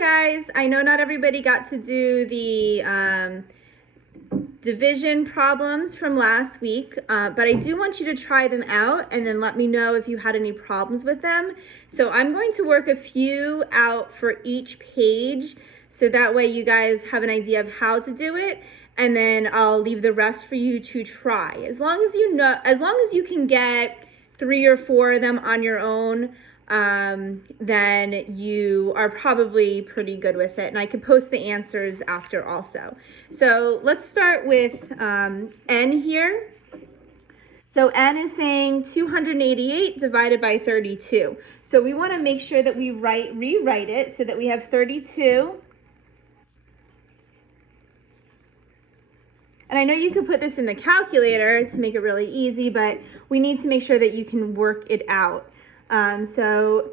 guys, I know not everybody got to do the division problems from last week, but I do want you to try them out and then let me know if you had any problems with them. So I'm going to work a few out for each page so that way you guys have an idea of how to do it, and then I'll leave the rest for you to try. As long as you can get 3 or 4 of them on your own, then you are probably pretty good with it. And I can post the answers after also. So let's start with n here. So n is saying 288 divided by 32. So we want to make sure that we rewrite it so that we have 32. And I know you could put this in the calculator to make it really easy, but we need to make sure that you can work it out. So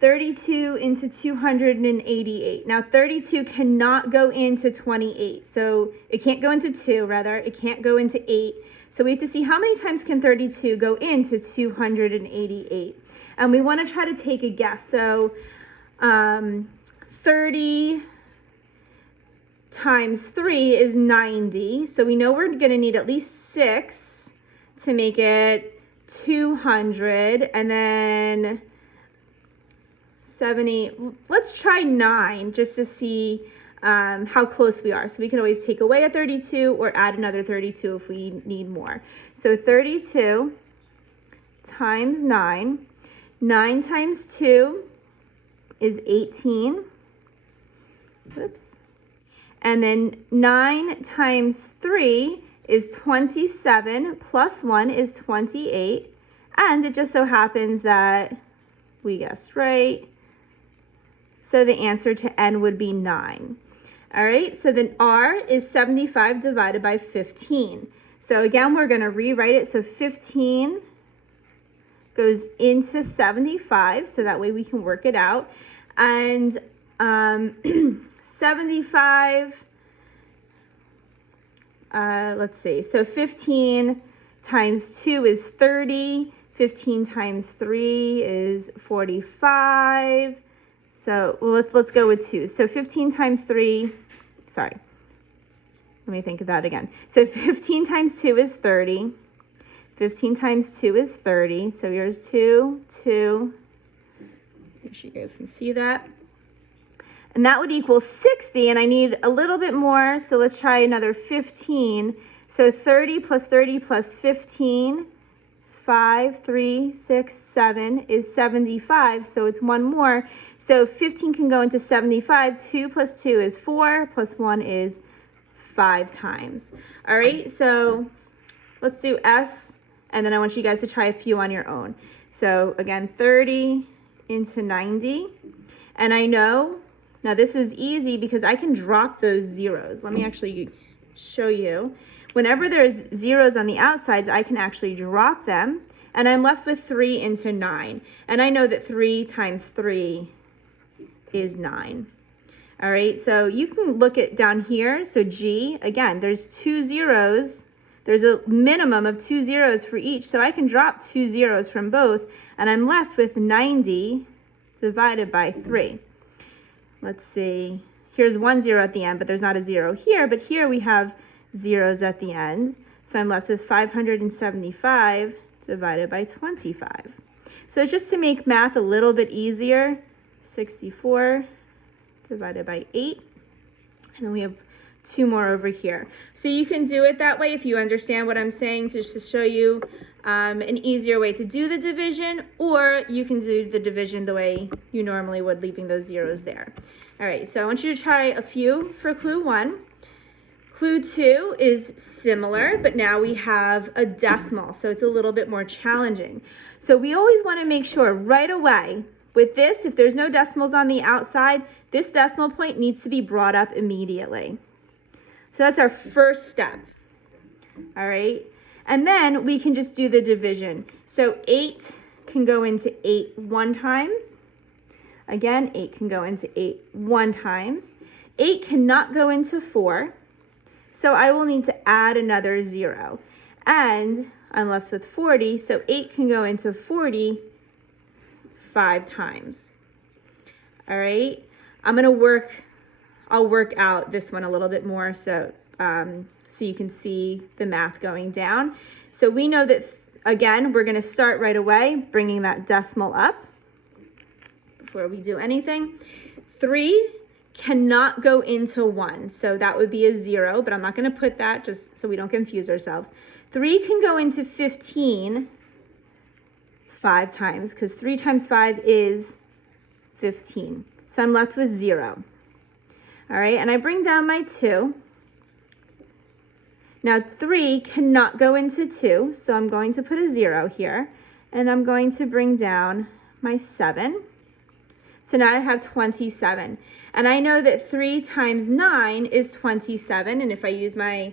32 into 288. Now 32 cannot go into 28. So it can't go into 2, rather. It can't go into 8. So we have to see how many times can 32 go into 288. And we want to try to take a guess. So 30 times 3 is 90. So we know we're going to need at least 6 to make it 200, and then 70. Let's try 9 just to see how close we are. So we can always take away a 32 or add another 32 if we need more. So 32 times 9. 9 times 2 is 18. Oops. And then 9 times 3 is 27, plus 1 is 28, and it just so happens that we guessed right. So the answer to n would be 9. All right, so then r is 75 divided by 15. So again, we're going to rewrite it. So 15 goes into 75, so that way we can work it out. And 75, let's see, so 15 times 2 is 30, 15 times 3 is 45, so let's go with 2. So 15 times 3, sorry, let me think of that again. So 15 times 2 is 30, 15 times 2 is 30, so here's 2, 2, make sure you guys can see that. And that would equal 60, and I need a little bit more, so let's try another 15. So 30 plus 30 plus 15 is 5, 3, 6, 7 is 75, so it's one more. So 15 can go into 75. 2 plus 2 is 4, plus 1 is 5 times. All right, so let's do S, and then I want you guys to try a few on your own. So again, 30 into 90, and I know, now this is easy because I can drop those zeros. Let me actually show you. Whenever there's zeros on the outsides, I can actually drop them, and I'm left with 3 into 9. And I know that 3 times 3 is 9. All right, so you can look at down here. So G, again, there's 2 zeros. There's a minimum of 2 zeros for each, so I can drop 2 zeros from both, and I'm left with 90 divided by 3. Let's see, here's 1 0 at the end, but there's not a 0 here, but here we have zeros at the end. So I'm left with 575 divided by 25. So it's just to make math a little bit easier. 64 divided by 8, and then we have 2 more over here. So you can do it that way if you understand what I'm saying, just to show you an easier way to do the division, or you can do the division the way you normally would, leaving those zeros there. All right, so I want you to try a few for clue 1. Clue 2 is similar, but now we have a decimal, so it's a little bit more challenging. So we always want to make sure right away with this, if there's no decimals on the outside, this decimal point needs to be brought up immediately. So that's our first step. All right. And then we can just do the division. So 8 can go into 8 1 times. Again, 8 can go into 8 1 times. 8 cannot go into 4. So I will need to add another 0. And I'm left with 40. So 8 can go into 40 5 times. All right. I'll work out this one a little bit more so you can see the math going down. So we know that, again, we're going to start right away bringing that decimal up before we do anything. 3 cannot go into 1, so that would be a 0, but I'm not going to put that just so we don't confuse ourselves. 3 can go into 15 5 times, because 3 times 5 is 15. So I'm left with 0. All right, and I bring down my 2. Now 3 cannot go into 2, so I'm going to put a 0 here, and I'm going to bring down my 7. So now I have 27, and I know that 3 times 9 is 27, and if I use my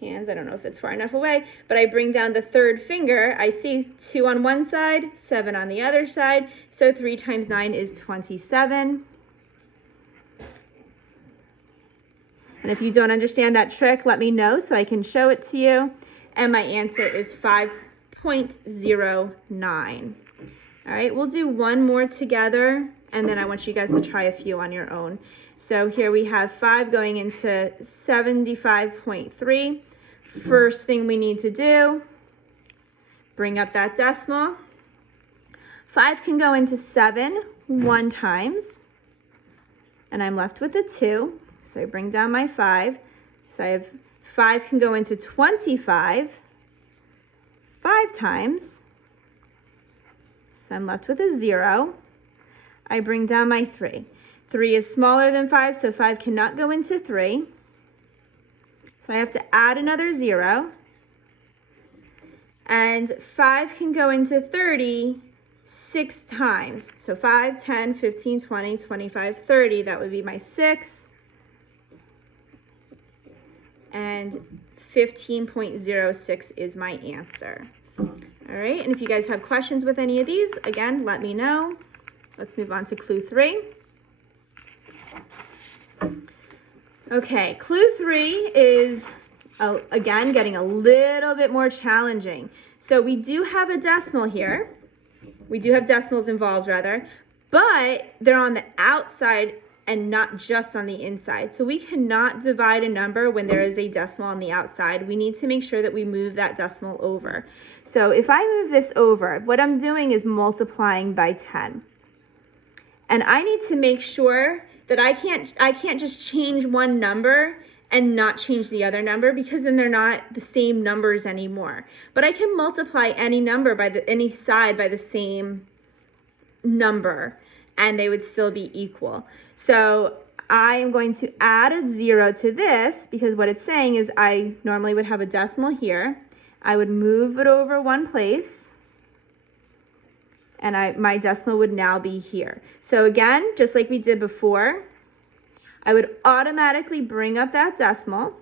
hands, I don't know if it's far enough away, but I bring down the third finger, I see 2 on one side, 7 on the other side, so 3 times 9 is 27. And if you don't understand that trick, let me know so I can show it to you. And my answer is 5.09. All right, we'll do one more together, and then I want you guys to try a few on your own. So here we have 5 going into 75.3. First thing we need to do, bring up that decimal. 5 can go into 7 1 times, and I'm left with a 2. So I bring down my 5. So I have 5 can go into 25 5 times. So I'm left with a 0. I bring down my 3. 3 is smaller than 5, so 5 cannot go into 3. So I have to add another 0. And 5 can go into 30 6 times. So 5, 10, 15, 20, 25, 30. That would be my 6. And 15.06 is my answer. All right, and if you guys have questions with any of these, again, let me know. Let's move on to clue 3. Okay, clue 3 is, again, getting a little bit more challenging. So we do have a decimal here. We do have decimals involved, rather, but they're on the outside and not just on the inside. So we cannot divide a number when there is a decimal on the outside. We need to make sure that we move that decimal over. So if I move this over, what I'm doing is multiplying by 10. And I need to make sure that I can't just change one number and not change the other number, because then they're not the same numbers anymore. But I can multiply any number by any side by the same number, and they would still be equal. So I am going to add a 0 to this, because what it's saying is I normally would have a decimal here. I would move it over one place, and my decimal would now be here. So again, just like we did before, I would automatically bring up that decimal,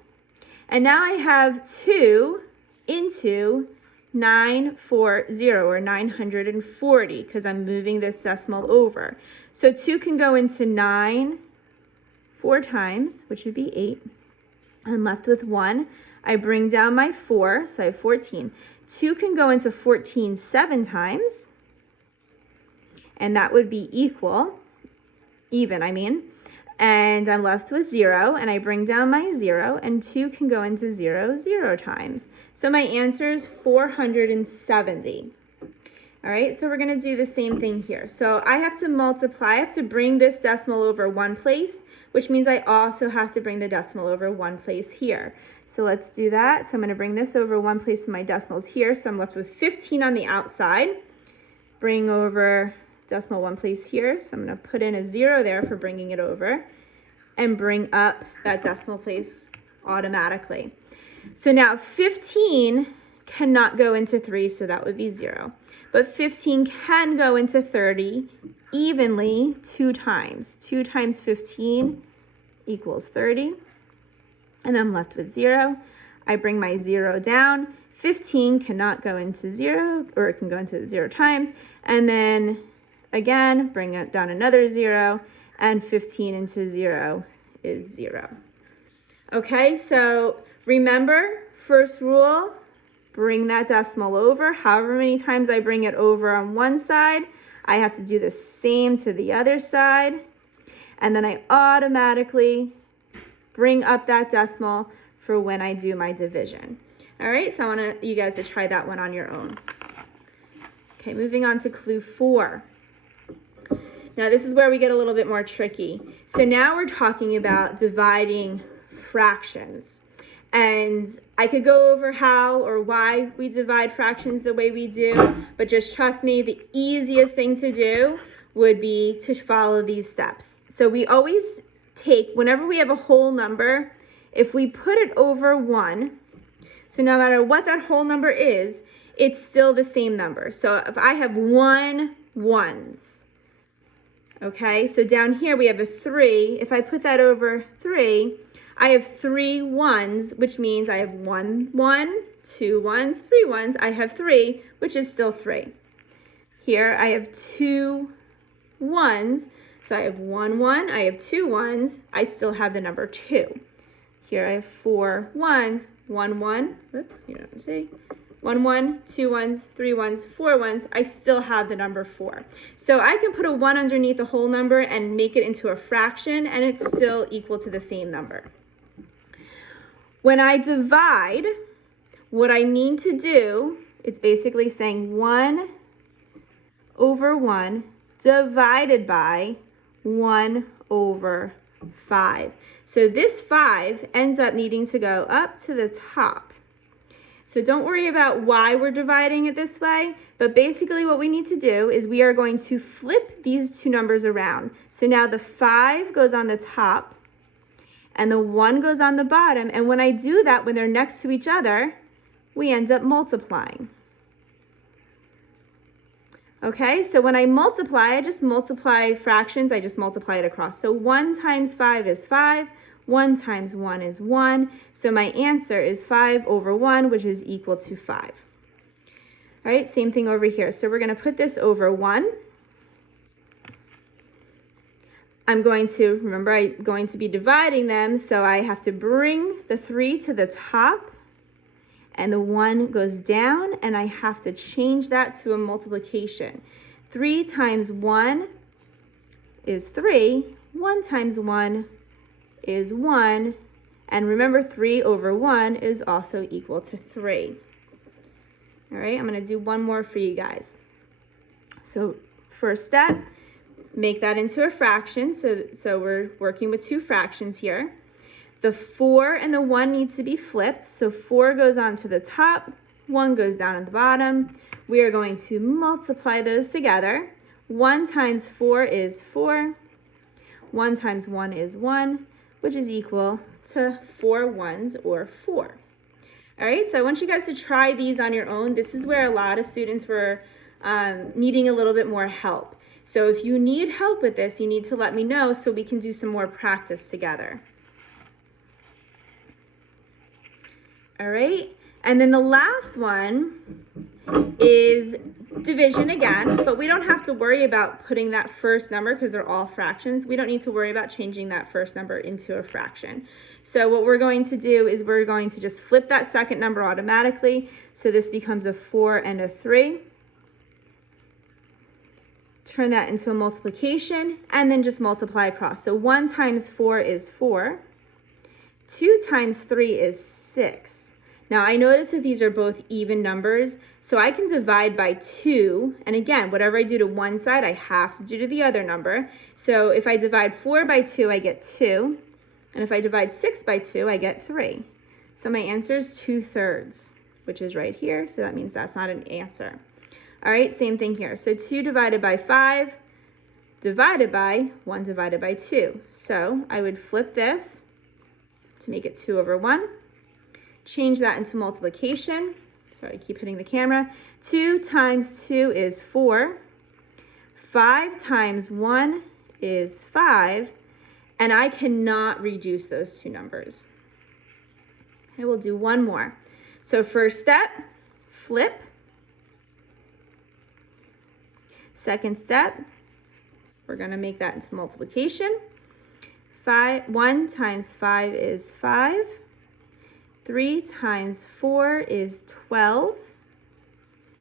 and now I have 2 into 940, or 940, because I'm moving this decimal over. So 2 can go into 9 4 times, which would be 8. I'm left with 1. I bring down my 4, so I have 14. 2 can go into 14 7 times, and that would be even, and I'm left with 0, and I bring down my 0, and 2 can go into 0 0 times. So my answer is 470. All right, so we're going to do the same thing here. So I have to multiply, I have to bring this decimal over one place, which means I also have to bring the decimal over one place here. So let's do that. So I'm going to bring this over one place, and my decimal's here, so I'm left with 15 on the outside. Bring over decimal one place here, so I'm going to put in a 0 there for bringing it over, and bring up that decimal place automatically. So now 15 cannot go into 3, so that would be 0. But 15 can go into 30 evenly 2 times. 2 times 15 equals 30. And I'm left with 0. I bring my 0 down. 15 cannot go into 0, or it can go into 0 times. And then again, bring it down another 0. And 15 into 0 is 0. Okay, so remember, first rule, bring that decimal over. However many times I bring it over on one side, I have to do the same to the other side. and then I automatically bring up that decimal for when I do my division. All right, so I want you guys to try that one on your own. Okay, moving on to clue 4. Now this is where we get a little bit more tricky. So now we're talking about dividing fractions. And I could go over how or why we divide fractions the way we do, but just trust me, the easiest thing to do would be to follow these steps. So we always take, whenever we have a whole number, if we put it over 1, so no matter what that whole number is, it's still the same number. So if I have 1 ones, okay, so down here we have a 3. If I put that over 3, I have 3 ones, which means I have 1 1, 2 ones, 3 ones. I have 3, which is still 3. Here I have 2 ones, so I have 1 1, I have 2 ones, I still have the number 2. Here I have 4 ones, 1 1, oops, you don't see, 1 1, 2 ones, 3 ones, 4 ones, I still have the number 4. So I can put a 1 underneath a whole number and make it into a fraction, and it's still equal to the same number. When I divide, what I need to do, it's basically saying 1 over 1 divided by 1 over 5. So this 5 ends up needing to go up to the top. So don't worry about why we're dividing it this way, but basically what we need to do is we are going to flip these two numbers around. So now the 5 goes on the top, and the 1 goes on the bottom, and when I do that, when they're next to each other, we end up multiplying. Okay, so when I multiply, I just multiply fractions, I just multiply it across. So 1 times 5 is 5, 1 times 1 is 1, so my answer is 5 over 1, which is equal to 5. All right, same thing over here. So we're going to put this over 1. I'm going to, remember, I'm going to be dividing them, so I have to bring the 3 to the top, and the 1 goes down, and I have to change that to a multiplication. 3 times 1 is 3, 1 times 1 is 1, and remember 3 over 1 is also equal to 3. All right, I'm going to do one more for you guys. So first step, make that into a fraction. So we're working with two fractions here. The 4 and the 1 need to be flipped. So 4 goes on to the top, 1 goes down at the bottom. We are going to multiply those together. 1 times 4 is 4. 1 times 1 is 1, which is equal to 4 ones, or 4. All right, so I want you guys to try these on your own. This is where a lot of students were needing a little bit more help. So if you need help with this, you need to let me know so we can do some more practice together. All right, and then the last one is division again, but we don't have to worry about putting that first number because they're all fractions. We don't need to worry about changing that first number into a fraction. So what we're going to do is we're going to just flip that second number automatically. So this becomes a 4 and a 3. Turn that into a multiplication, and then just multiply across. So 1 times 4 is 4. 2 times 3 is 6. Now I notice that these are both even numbers, so I can divide by 2, and again, whatever I do to one side, I have to do to the other number. So if I divide 4 by 2, I get 2, and if I divide 6 by 2, I get 3. So my answer is 2/3, which is right here, so that means that's not an answer. All right, same thing here. So 2 divided by 5 divided by 1 divided by 2. So I would flip this to make it 2 over 1. Change that into multiplication. Sorry, I keep hitting the camera. 2 times 2 is 4. 5 times 1 is 5. And I cannot reduce those two numbers. Okay, we'll do one more. So first step, flip. Second step, we're going to make that into multiplication. 1 times 5 is 5. 3 times 4 is 12.